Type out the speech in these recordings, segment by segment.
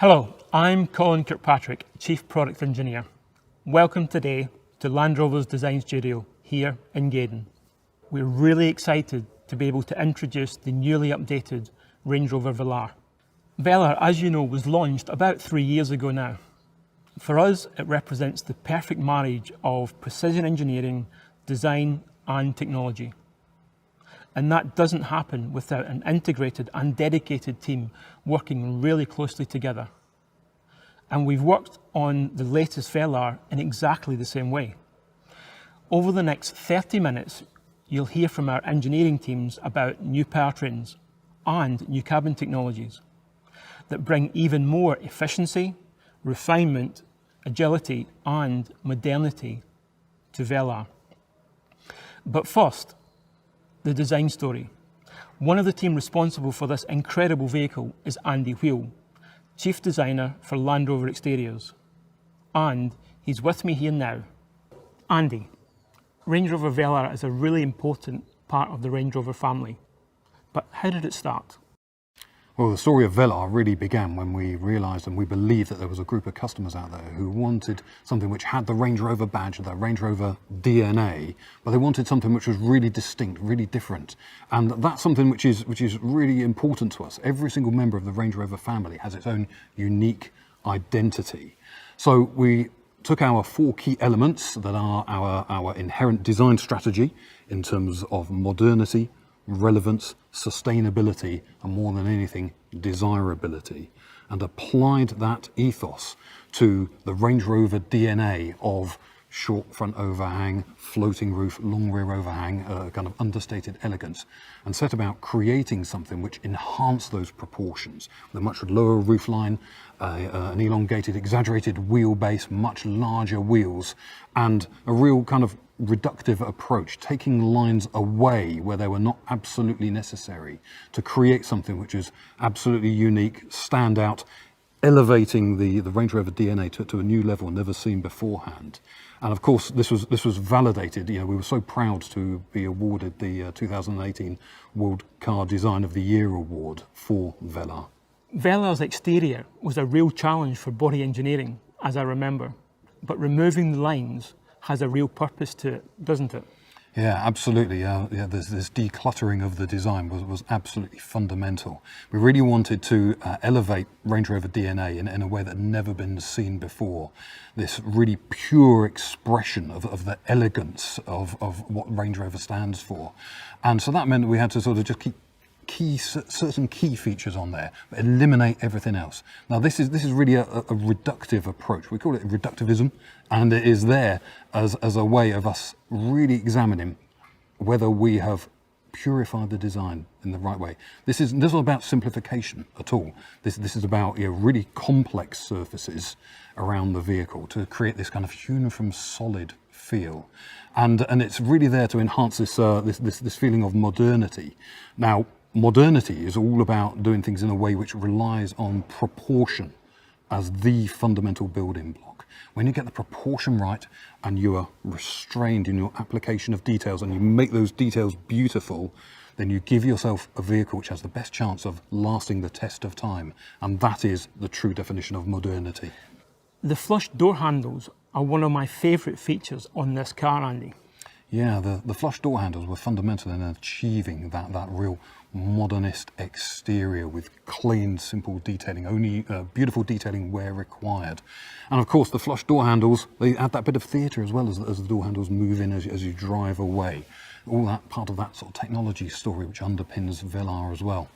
Hello, I'm Colin Kirkpatrick, Chief Product Engineer. Welcome today to Land Rover's Design Studio here in Gaydon. We're really excited to be able to introduce the newly updated Range Rover Velar. Velar, as you know, was launched about 3 years ago now. For us, it represents the perfect marriage of precision engineering, design and technology. And that doesn't happen without an integrated and dedicated team working really closely together. And we've worked on the latest Velar in exactly the same way. Over the next 30 minutes, you'll hear from our engineering teams about new powertrains and new cabin technologies that bring even more efficiency, refinement, agility and modernity to Velar. But first, the design story. One of the team responsible for this incredible vehicle is Andy Wheel, Chief Designer for Land Rover Exteriors. And he's with me here now. Andy, Range Rover Velar is a really important part of the Range Rover family. But how did it start? Well, the story of Velar really began when we realised and we believed that there was a group of customers out there who wanted something which had the Range Rover badge, the Range Rover DNA, but they wanted something which was really distinct, really different. And that's something which is really important to us. Every single member of the Range Rover family has its own unique identity. So we took our 4 key elements that are our inherent design strategy in terms of modernity, relevance, sustainability, and more than anything, desirability, and applied that ethos to the Range Rover DNA of short front overhang, floating roof, long rear overhang, kind of understated elegance, and set about creating something which enhanced those proportions with a much lower roofline, an elongated, exaggerated wheelbase, much larger wheels, and a real kind of reductive approach, taking lines away where they were not absolutely necessary to create something which is absolutely unique, stand out, elevating the Range Rover DNA to a new level never seen beforehand. And of course, this was validated. You know, we were so proud to be awarded the 2018 World Car Design of the Year award for Velar. Velar's exterior was a real challenge for body engineering, as I remember. But removing the lines has a real purpose to it, doesn't it? Yeah, absolutely. This decluttering of the design was absolutely fundamental. We really wanted to elevate Range Rover DNA in a way that had never been seen before. This really pure expression of the elegance of what Range Rover stands for. And so that meant that we had to sort of just keep certain key features on there, but eliminate everything else. Now this is really a reductive approach. We call it reductivism, and it is there as a way of us really examining whether we have purified the design in the right way. This isn't about simplification at all. This is about really complex surfaces around the vehicle to create this kind of hewn from solid feel, and it's really there to enhance this feeling of modernity. Now, modernity is all about doing things in a way which relies on proportion as the fundamental building block. When you get the proportion right and you are restrained in your application of details and you make those details beautiful, then you give yourself a vehicle which has the best chance of lasting the test of time. And that is the true definition of modernity. The flush door handles are one of my favourite features on this car, Andy. Yeah, the flush door handles were fundamental in achieving that real modernist exterior with clean, simple detailing, only beautiful detailing where required. And of course, the flush door handles, they add that bit of theatre as well as the door handles move in as you drive away. All that part of that sort of technology story which underpins Velar as well.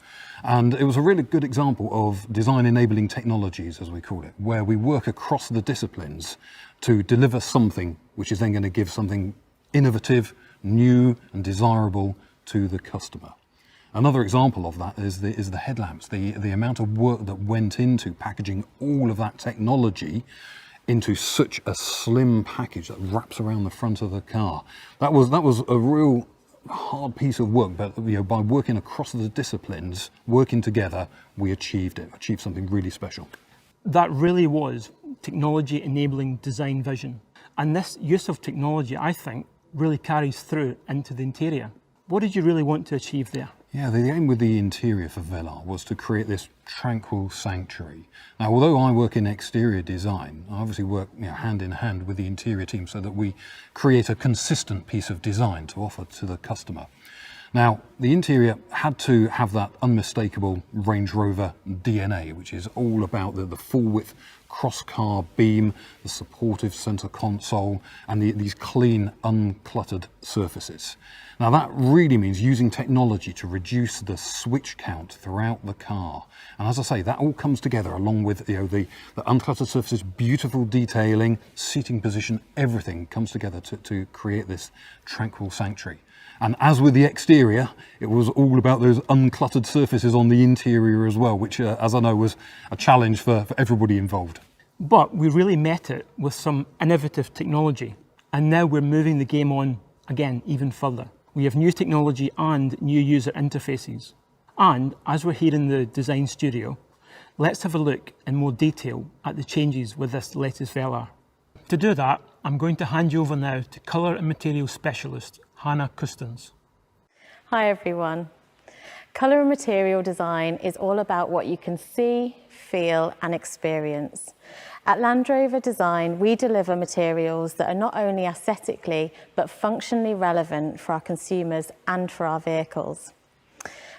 And it was a really good example of design enabling technologies, as we call it, where we work across the disciplines to deliver something which is then going to give something innovative, new and desirable to the customer. Another example of that is the headlamps, the amount of work that went into packaging all of that technology into such a slim package that wraps around the front of the car. That was a real hard piece of work, but by working across the disciplines, working together, we achieved something really special. That really was technology enabling design vision. And this use of technology, I think, really carries through into the interior. What did you really want to achieve there? Yeah, the aim with the interior for Velar was to create this tranquil sanctuary. Now, although I work in exterior design, I obviously work hand in hand with the interior team so that we create a consistent piece of design to offer to the customer. Now, the interior had to have that unmistakable Range Rover DNA, which is all about the full width cross-car beam, the supportive centre console, and these clean, uncluttered surfaces. Now that really means using technology to reduce the switch count throughout the car. And as I say, that all comes together along with the uncluttered surfaces, beautiful detailing, seating position, everything comes together to create this tranquil sanctuary. And as with the exterior, it was all about those uncluttered surfaces on the interior as well, which, as I know, was a challenge for everybody involved. But we really met it with some innovative technology. And now we're moving the game on, again, even further. We have new technology and new user interfaces. And as we're here in the design studio, let's have a look in more detail at the changes with this latest Velar. To do that, I'm going to hand you over now to Colour and Materials Specialist, Hannah Custins. Hi everyone. Colour and material design is all about what you can see, feel and experience. At Land Rover Design, we deliver materials that are not only aesthetically but functionally relevant for our consumers and for our vehicles.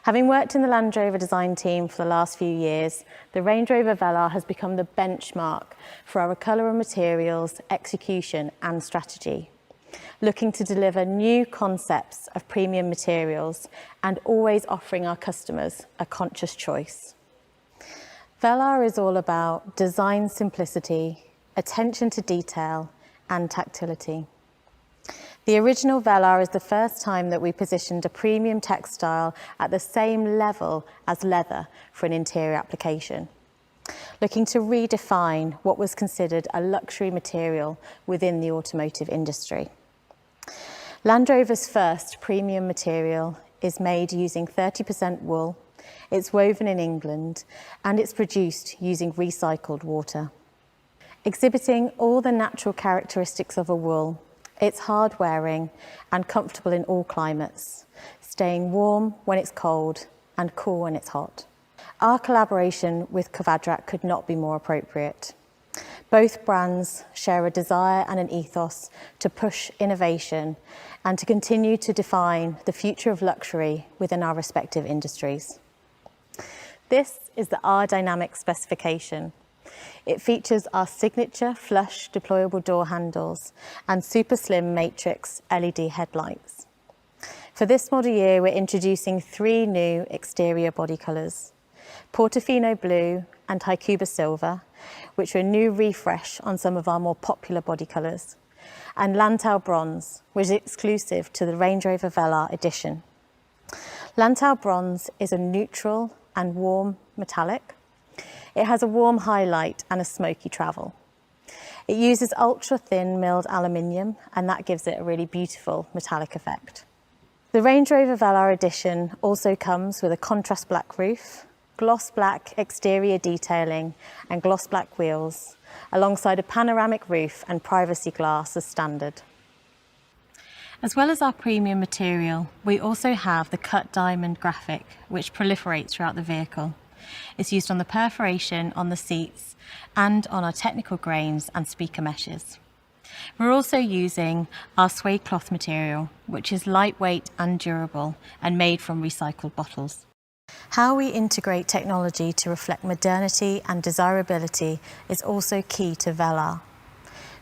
Having worked in the Land Rover design team for the last few years, the Range Rover Velar has become the benchmark for our colour and materials, execution and strategy. Looking to deliver new concepts of premium materials and always offering our customers a conscious choice. Velar is all about design simplicity, attention to detail and tactility. The original Velar is the first time that we positioned a premium textile at the same level as leather for an interior application, looking to redefine what was considered a luxury material within the automotive industry. Land Rover's first premium material is made using 30% wool, it's woven in England, and it's produced using recycled water. Exhibiting all the natural characteristics of a wool, it's hard wearing and comfortable in all climates, staying warm when it's cold and cool when it's hot. Our collaboration with Kvadrat could not be more appropriate. Both brands share a desire and an ethos to push innovation and to continue to define the future of luxury within our respective industries. This is the R Dynamic specification. It features our signature flush deployable door handles and super slim matrix LED headlights. For this model year, we're introducing 3 new exterior body colours: Portofino Blue and Haikuba Silver, which are a new refresh on some of our more popular body colours, and Lantau Bronze, which is exclusive to the Range Rover Velar edition. Lantau Bronze is a neutral and warm metallic. It has a warm highlight and a smoky travel. It uses ultra-thin milled aluminium, and that gives it a really beautiful metallic effect. The Range Rover Velar edition also comes with a contrast black roof, gloss black exterior detailing and gloss black wheels, alongside a panoramic roof and privacy glass as standard. As well as our premium material, we also have the cut diamond graphic, which proliferates throughout the vehicle. It's used on the perforation on the seats and on our technical grains and speaker meshes. We're also using our suede cloth material, which is lightweight and durable and made from recycled bottles. How we integrate technology to reflect modernity and desirability is also key to Velar.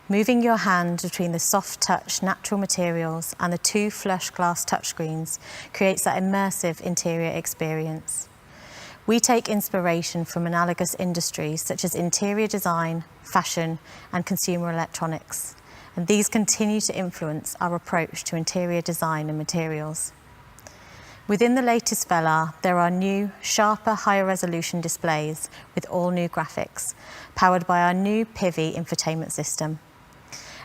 Moving your hand between the soft touch natural materials and the 2 flush glass touchscreens creates that immersive interior experience. We take inspiration from analogous industries such as interior design, fashion, and consumer electronics, and these continue to influence our approach to interior design and materials. Within the latest Velar, there are new, sharper, higher resolution displays with all new graphics, powered by our new PIVI infotainment system.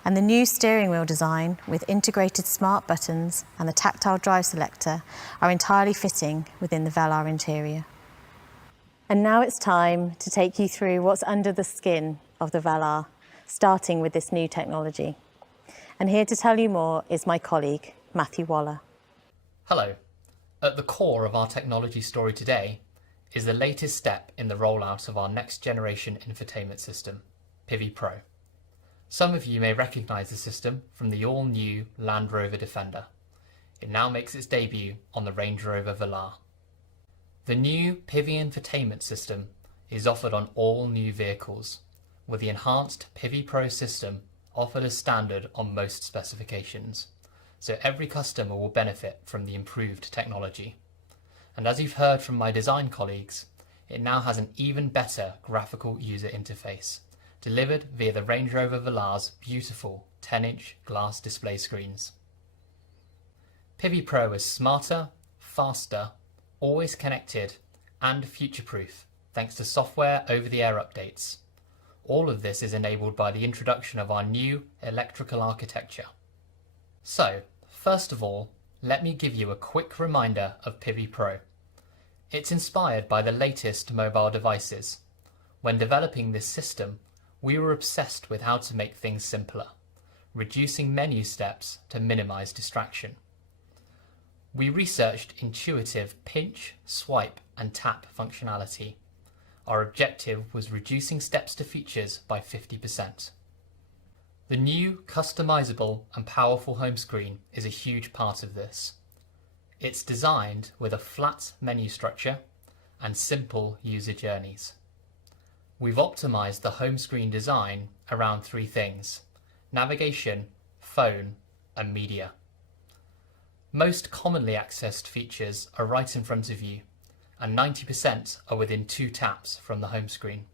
And the new steering wheel design with integrated smart buttons and the tactile drive selector are entirely fitting within the Velar interior. And now it's time to take you through what's under the skin of the Velar, starting with this new technology. And here to tell you more is my colleague, Matthew Waller. Hello, At the core of our technology story today is the latest step in the rollout of our next generation infotainment system, Pivi Pro. Some of you may recognise the system from the all-new Land Rover Defender. It now makes its debut on the Range Rover Velar. The new Pivi infotainment system is offered on all new vehicles, with the enhanced Pivi Pro system offered as standard on most specifications, so every customer will benefit from the improved technology. And as you've heard from my design colleagues, it now has an even better graphical user interface, delivered via the Range Rover Velar's beautiful 10-inch glass display screens. Pivi Pro is smarter, faster, always connected, and future-proof thanks to software over-the-air updates. All of this is enabled by the introduction of our new electrical architecture. So, first of all, let me give you a quick reminder of Pivi Pro. It's inspired by the latest mobile devices. When developing this system, we were obsessed with how to make things simpler, reducing menu steps to minimize distraction. We researched intuitive pinch, swipe, and tap functionality. Our objective was reducing steps to features by 50%. The new customizable and powerful home screen is a huge part of this. It's designed with a flat menu structure and simple user journeys. We've optimized the home screen design around three things: navigation, phone, and media. Most commonly accessed features are right in front of you, and 90% are within 2 taps from the home screen.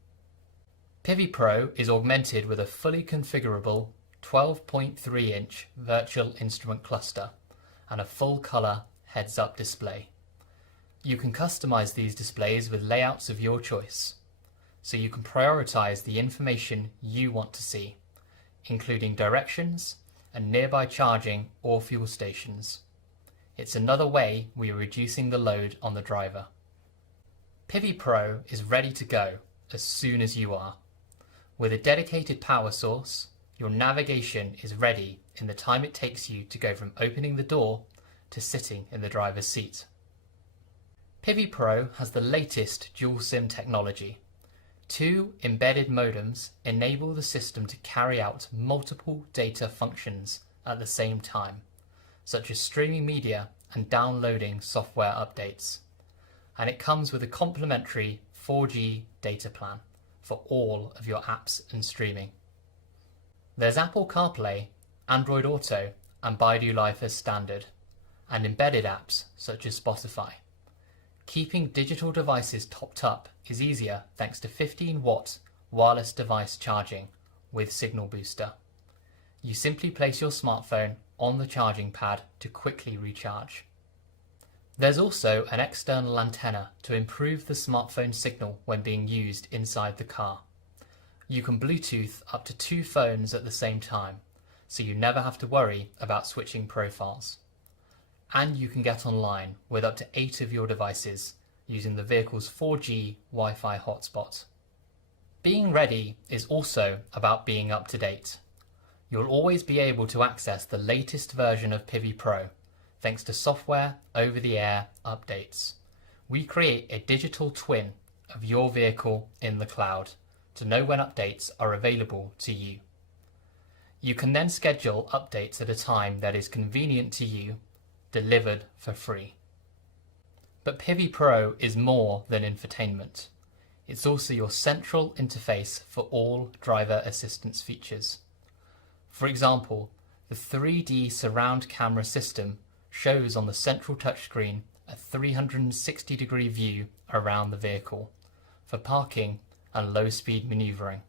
Pivi Pro is augmented with a fully configurable 12.3-inch virtual instrument cluster and a full-colour heads-up display. You can customize these displays with layouts of your choice, so you can prioritize the information you want to see, including directions and nearby charging or fuel stations. It's another way we are reducing the load on the driver. Pivi Pro is ready to go as soon as you are. With a dedicated power source, your navigation is ready in the time it takes you to go from opening the door to sitting in the driver's seat. Pivi Pro has the latest dual SIM technology. 2 embedded modems enable the system to carry out multiple data functions at the same time, such as streaming media and downloading software updates. And it comes with a complimentary 4G data plan for all of your apps and streaming. There's Apple CarPlay, Android Auto, and Baidu Life as standard, and embedded apps such as Spotify. Keeping digital devices topped up is easier thanks to 15-watt wireless device charging with Signal Booster. You simply place your smartphone on the charging pad to quickly recharge. There's also an external antenna to improve the smartphone signal when being used inside the car. You can Bluetooth up to 2 phones at the same time, so you never have to worry about switching profiles. And you can get online with up to 8 of your devices using the vehicle's 4G Wi-Fi hotspot. Being ready is also about being up to date. You'll always be able to access the latest version of Pivi Pro thanks to software over-the-air updates. We create a digital twin of your vehicle in the cloud to know when updates are available to you. You can then schedule updates at a time that is convenient to you, delivered for free. But Pivi Pro is more than infotainment. It's also your central interface for all driver assistance features. For example, the 3D surround camera system shows on the central touchscreen a 360-degree view around the vehicle for parking and low-speed maneuvering.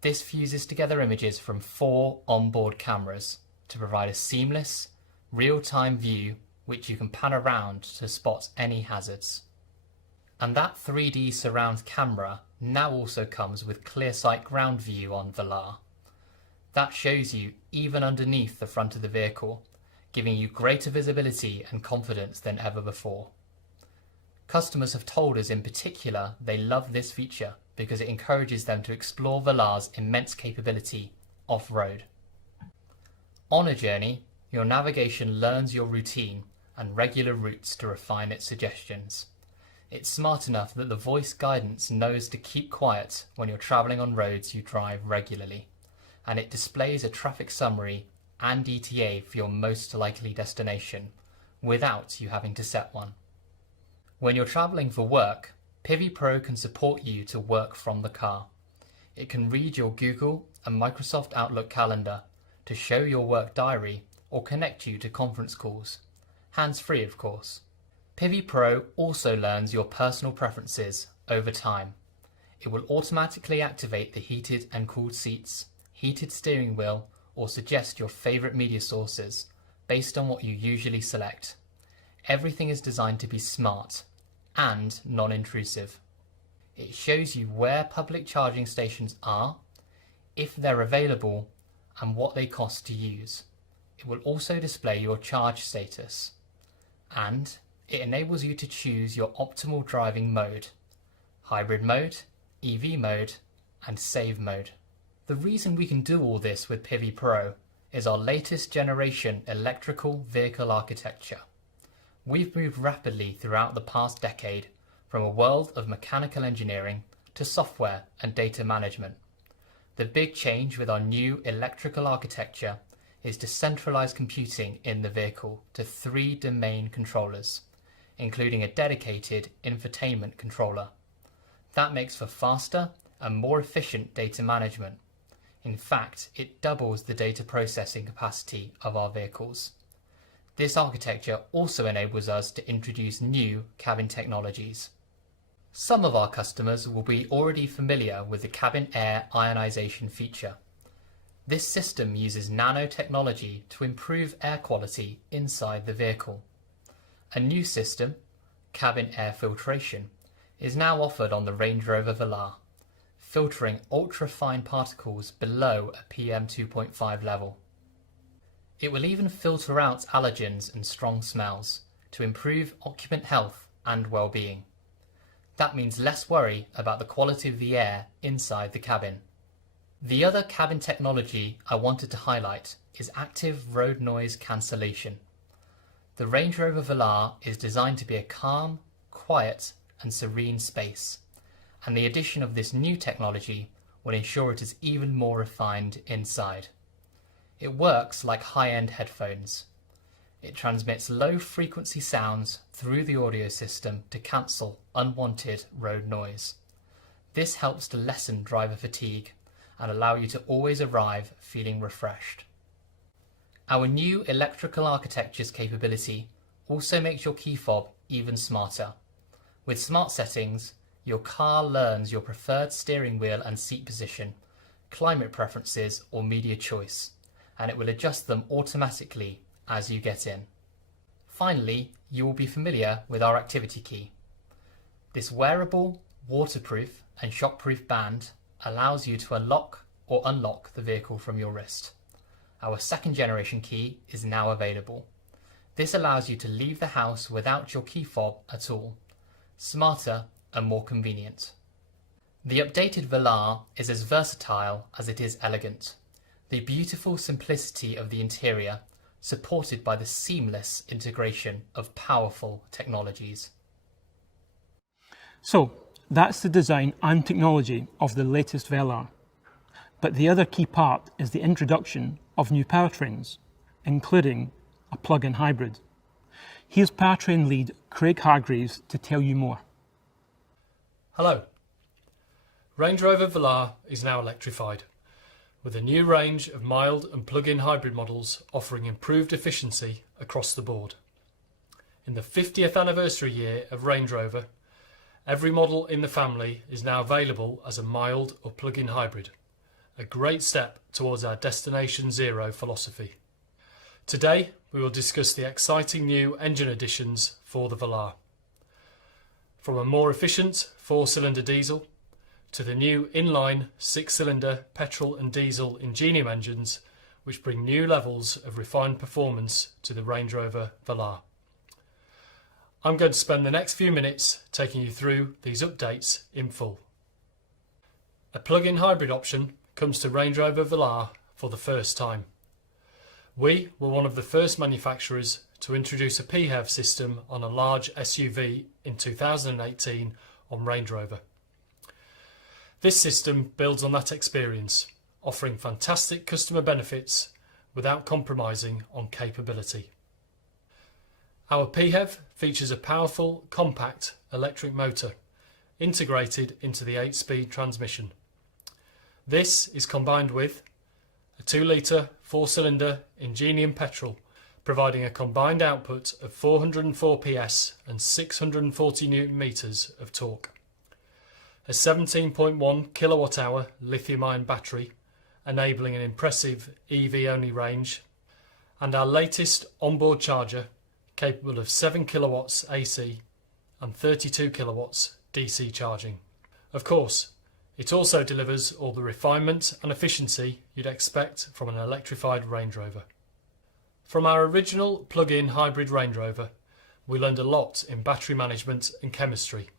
This fuses together images from 4 onboard cameras to provide a seamless, real-time view which you can pan around to spot any hazards. And that 3D surround camera now also comes with ClearSight ground view on Velar. That shows you even underneath the front of the vehicle, giving you greater visibility and confidence than ever before. Customers have told us in particular they love this feature because it encourages them to explore Velar's immense capability off-road. On a journey, your navigation learns your routine and regular routes to refine its suggestions. It's smart enough that the voice guidance knows to keep quiet when you're travelling on roads you drive regularly, and it displays a traffic summary and ETA for your most likely destination without you having to set one. When you're travelling for work, Pivi Pro can support you to work from the car. It can read your Google and Microsoft Outlook calendar to show your work diary or connect you to conference calls. Hands-free, of course. Pivi Pro also learns your personal preferences over time. It will automatically activate the heated and cooled seats, heated steering wheel, or suggest your favourite media sources based on what you usually select. Everything is designed to be smart and non-intrusive. It shows you where public charging stations are, if they're available, and what they cost to use. It will also display your charge status, and it enables you to choose your optimal driving mode: hybrid mode, EV mode, and save mode. The reason we can do all this with Pivi Pro is our latest generation electrical vehicle architecture. We've moved rapidly throughout the past decade from a world of mechanical engineering to software and data management. The big change with our new electrical architecture is to centralize computing in the vehicle to 3 domain controllers, including a dedicated infotainment controller. That makes for faster and more efficient data management. In fact, it doubles the data processing capacity of our vehicles. This architecture also enables us to introduce new cabin technologies. Some of our customers will be already familiar with the cabin air ionization feature. This system uses nanotechnology to improve air quality inside the vehicle. A new system, cabin air filtration, is now offered on the Range Rover Velar, filtering ultra-fine particles below a PM2.5 level. It will even filter out allergens and strong smells to improve occupant health and well-being. That means less worry about the quality of the air inside the cabin. The other cabin technology I wanted to highlight is active road noise cancellation. The Range Rover Velar is designed to be a calm, quiet and serene space, and the addition of this new technology will ensure it is even more refined inside. It works like high-end headphones. It transmits low-frequency sounds through the audio system to cancel unwanted road noise. This helps to lessen driver fatigue and allow you to always arrive feeling refreshed. Our new electrical architecture's capability also makes your key fob even smarter. With smart settings, your car learns your preferred steering wheel and seat position, climate preferences or media choice, and it will adjust them automatically as you get in. Finally, you will be familiar with our activity key. This wearable, waterproof and shockproof band allows you to unlock or unlock the vehicle from your wrist. Our second generation key is now available. This allows you to leave the house without your key fob at all. Smarter and more convenient. The updated Velar is as versatile as it is elegant. The beautiful simplicity of the interior, supported by the seamless integration of powerful technologies. So, that's the design and technology of the latest Velar. But the other key part is the introduction of new powertrains, including a plug-in hybrid. Here's Powertrain lead Craig Hargreaves to tell you more. Hello. Range Rover Velar is now electrified, with a new range of mild and plug-in hybrid models offering improved efficiency across the board. In the 50th anniversary year of Range Rover, every model in the family is now available as a mild or plug-in hybrid, a great step towards our Destination Zero philosophy. Today we will discuss the exciting new engine additions for the Velar. From a more efficient 4-cylinder diesel to the new inline 6-cylinder petrol and diesel Ingenium engines, which bring new levels of refined performance to the Range Rover Velar. I'm going to spend the next few minutes taking you through these updates in full. A plug-in hybrid option comes to Range Rover Velar for the first time. We were one of the first manufacturers to introduce a PHEV system on a large SUV in 2018 on Range Rover. This system builds on that experience, offering fantastic customer benefits without compromising on capability. Our PHEV features a powerful, compact electric motor integrated into the 8-speed transmission. This is combined with a 2-litre 4-cylinder Ingenium petrol, providing a combined output of 404 PS and 640 Nm of torque, a 17.1 kWh lithium-ion battery, enabling an impressive EV-only range, and our latest onboard charger, capable of 7 kilowatts AC and 32 kilowatts DC charging. Of course, it also delivers all the refinement and efficiency you'd expect from an electrified Range Rover. From our original plug-in hybrid Range Rover, we learned a lot in battery management and chemistry.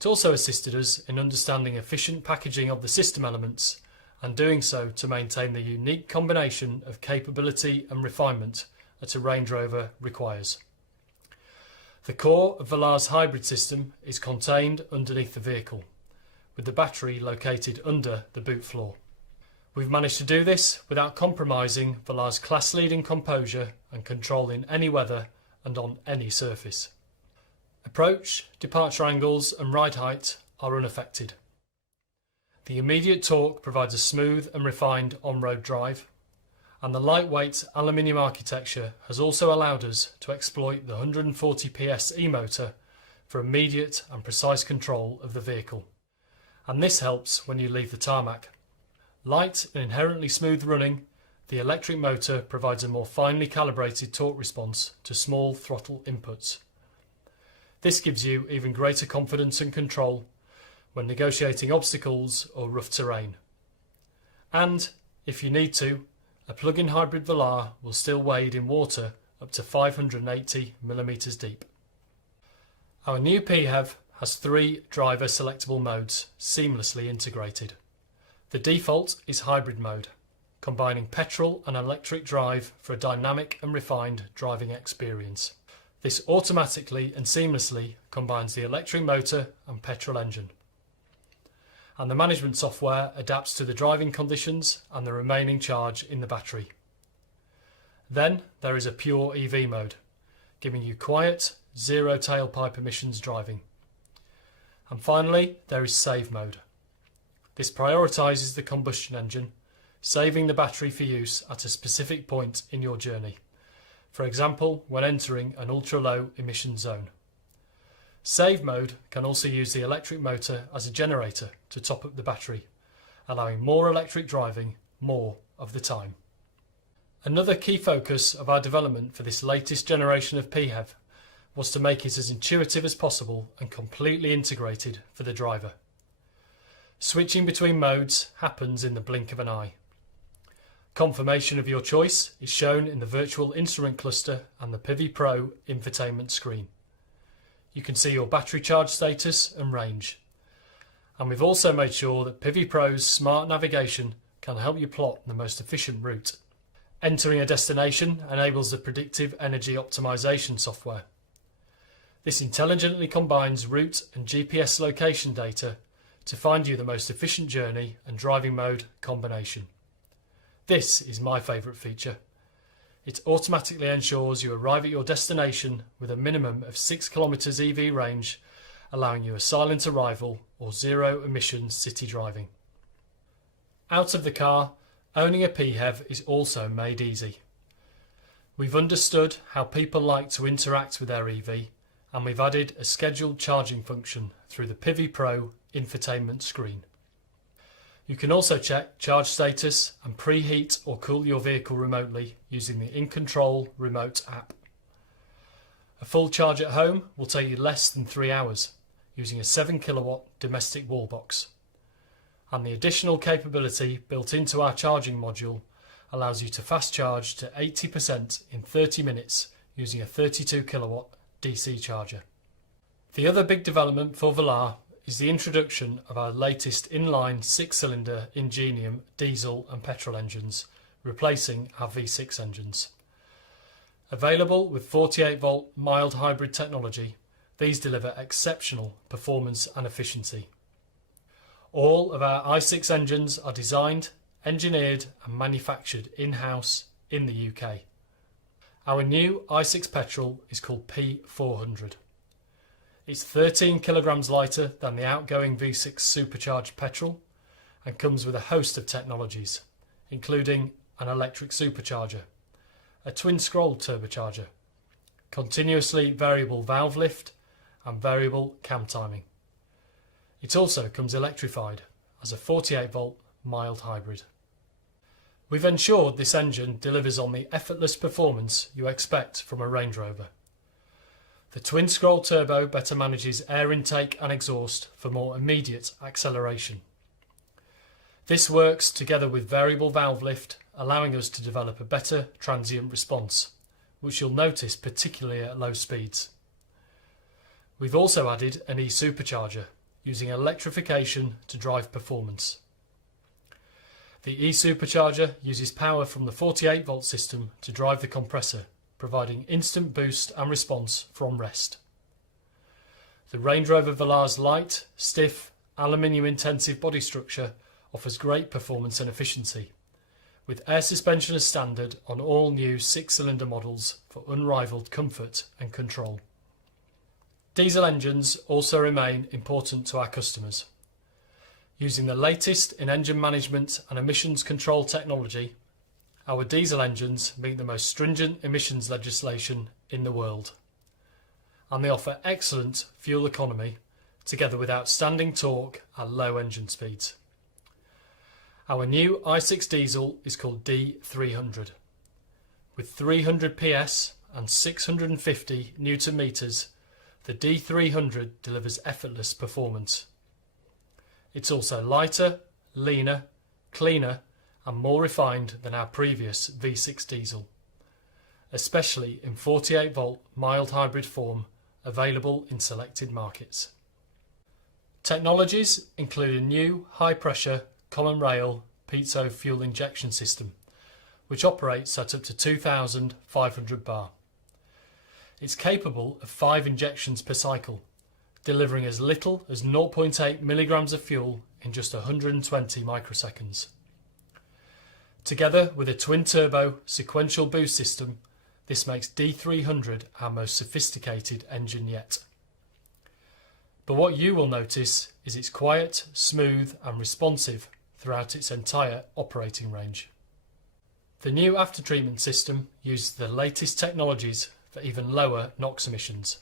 It also assisted us in understanding efficient packaging of the system elements and doing so to maintain the unique combination of capability and refinement that a Range Rover requires. The core of Velar's hybrid system is contained underneath the vehicle, with the battery located under the boot floor. We've managed to do this without compromising Velar's class-leading composure and control in any weather and on any surface. Approach, departure angles and ride height are unaffected. The immediate torque provides a smooth and refined on-road drive, and the lightweight aluminium architecture has also allowed us to exploit the 140 PS e-motor for immediate and precise control of the vehicle. And this helps when you leave the tarmac. Light and inherently smooth running, the electric motor provides a more finely calibrated torque response to small throttle inputs. This gives you even greater confidence and control when negotiating obstacles or rough terrain. And, if you need to, a plug-in hybrid Velar will still wade in water up to 580 mm deep. Our new PHEV has 3 driver selectable modes seamlessly integrated. The default is hybrid mode, combining petrol and electric drive for a dynamic and refined driving experience. This automatically and seamlessly combines the electric motor and petrol engine, and the management software adapts to the driving conditions and the remaining charge in the battery. Then there is a pure EV mode, giving you quiet, zero tailpipe emissions driving. And finally, there is save mode. This prioritises the combustion engine, saving the battery for use at a specific point in your journey, for example when entering an ultra-low emission zone. Save mode can also use the electric motor as a generator to top up the battery, allowing more electric driving more of the time. Another key focus of our development for this latest generation of PHEV was to make it as intuitive as possible and completely integrated for the driver. Switching between modes happens in the blink of an eye. Confirmation of your choice is shown in the virtual instrument cluster and the PIVI Pro infotainment screen. You can see your battery charge status and range. And we've also made sure that PIVI Pro's smart navigation can help you plot the most efficient route. Entering a destination enables the predictive energy optimization software. This intelligently combines route and GPS location data to find you the most efficient journey and driving mode combination. This is my favourite feature. It automatically ensures you arrive at your destination with a minimum of 6 km EV range, allowing you a silent arrival or zero emission city driving. Out of the car, owning a PHEV is also made easy. We've understood how people like to interact with their EV, and we've added a scheduled charging function through the PIVI Pro infotainment screen. You can also check charge status and preheat or cool your vehicle remotely using the InControl remote app. A full charge at home will take you less than 3 hours using a 7 kilowatt domestic wall box. And the additional capability built into our charging module allows you to fast charge to 80% in 30 minutes using a 32 kilowatt DC charger. The other big development for Velar is the introduction of our latest inline 6-cylinder Ingenium diesel and petrol engines, replacing our V6 engines. Available with 48-volt mild hybrid technology, these deliver exceptional performance and efficiency. All of our i6 engines are designed, engineered and manufactured in-house in the UK. Our new i6 petrol is called P400. It's 13 kilograms lighter than the outgoing V6 supercharged petrol and comes with a host of technologies, including an electric supercharger, a twin-scroll turbocharger, continuously variable valve lift and variable cam timing. It also comes electrified as a 48-volt mild hybrid. We've ensured this engine delivers on the effortless performance you expect from a Range Rover. The twin-scroll turbo better manages air intake and exhaust for more immediate acceleration. This works together with variable valve lift, allowing us to develop a better transient response, which you'll notice particularly at low speeds. We've also added an e-supercharger, using electrification to drive performance. The e-supercharger uses power from the 48-volt system to drive the compressor, providing instant boost and response from rest. The Range Rover Velar's light, stiff, aluminium-intensive body structure offers great performance and efficiency, with air suspension as standard on all new 6-cylinder models for unrivaled comfort and control. Diesel engines also remain important to our customers. Using the latest in engine management and emissions control technology, our diesel engines meet the most stringent emissions legislation in the world, and they offer excellent fuel economy together with outstanding torque at low engine speeds. Our new i6 diesel is called D300. With 300 PS and 650 Newton meters, the D300 delivers effortless performance. It's also lighter, leaner, cleaner and more refined than our previous V6 diesel, especially in 48-volt mild hybrid form available in selected markets. Technologies include a new high-pressure common rail piezo fuel injection system, which operates at up to 2,500 bar. It's capable of 5 injections per cycle, delivering as little as 0.8 milligrams of fuel in just 120 microseconds. Together with a twin-turbo sequential boost system, this makes D300 our most sophisticated engine yet. But what you will notice is it's quiet, smooth and responsive throughout its entire operating range. The new aftertreatment system uses the latest technologies for even lower NOx emissions.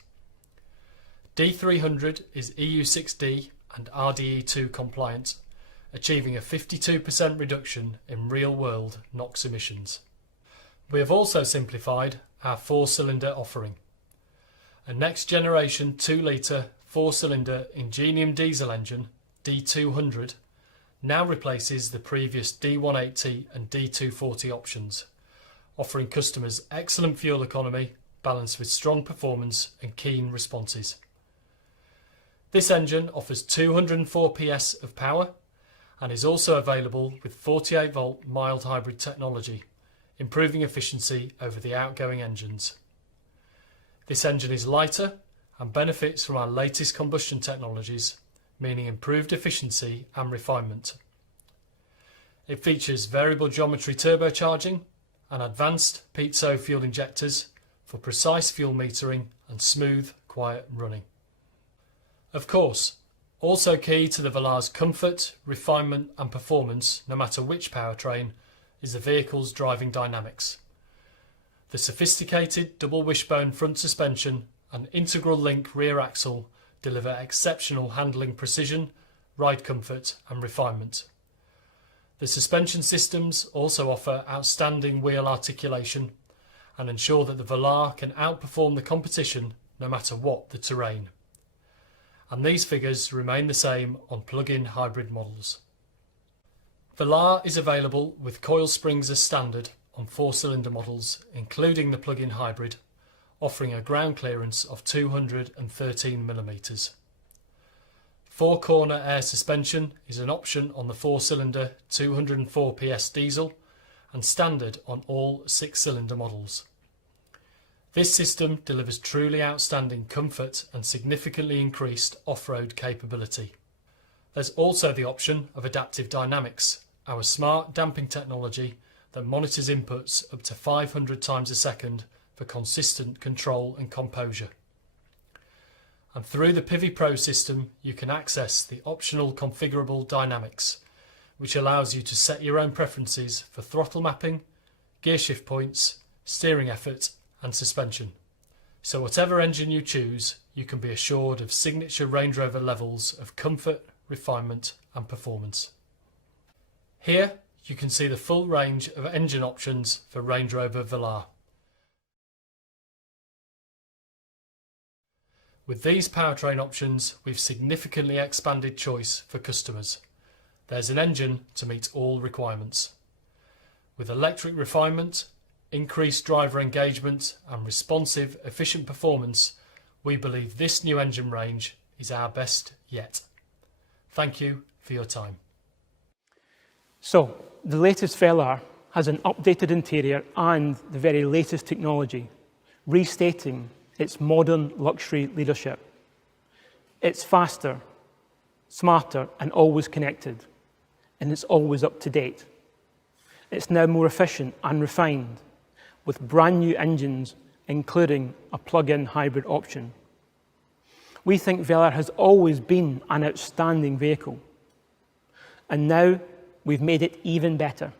D300 is EU6D and RDE2 compliant, achieving a 52% reduction in real-world NOx emissions. We have also simplified our 4-cylinder offering. A next-generation 2-litre 4-cylinder Ingenium diesel engine, D200, now replaces the previous D180 and D240 options, offering customers excellent fuel economy balanced with strong performance and keen responses. This engine offers 204 PS of power and is also available with 48-volt mild hybrid technology, improving efficiency over the outgoing engines. This engine is lighter and benefits from our latest combustion technologies, meaning improved efficiency and refinement. It features variable geometry turbocharging and advanced piezo fuel injectors for precise fuel metering and smooth, quiet running. Of course, also key to the Velar's comfort, refinement and performance, no matter which powertrain, is the vehicle's driving dynamics. The sophisticated double wishbone front suspension and integral link rear axle deliver exceptional handling precision, ride comfort and refinement. The suspension systems also offer outstanding wheel articulation and ensure that the Velar can outperform the competition no matter what the terrain. And these figures remain the same on plug-in hybrid models. Velar is available with coil springs as standard on 4-cylinder models, including the plug-in hybrid, offering a ground clearance of 213 mm. 4-corner air suspension is an option on the 4-cylinder 204 PS diesel and standard on all 6-cylinder models. This system delivers truly outstanding comfort and significantly increased off-road capability. There's also the option of Adaptive Dynamics, our smart damping technology that monitors inputs up to 500 times a second for consistent control and composure. And through the PIVI Pro system, you can access the optional configurable dynamics, which allows you to set your own preferences for throttle mapping, gear shift points, steering effort and suspension. So whatever engine you choose, you can be assured of signature Range Rover levels of comfort, refinement and performance. Here you can see the full range of engine options for Range Rover Velar. With these powertrain options, we've significantly expanded choice for customers. There's an engine to meet all requirements. With electric refinement, increased driver engagement and responsive, efficient performance, we believe this new engine range is our best yet. Thank you for your time. So, the latest Velar has an updated interior and the very latest technology, restating its modern luxury leadership. It's faster, smarter and always connected, and it's always up to date. It's now more efficient and refined, with brand new engines, including a plug-in hybrid option. We think Velar has always been an outstanding vehicle, and now we've made it even better.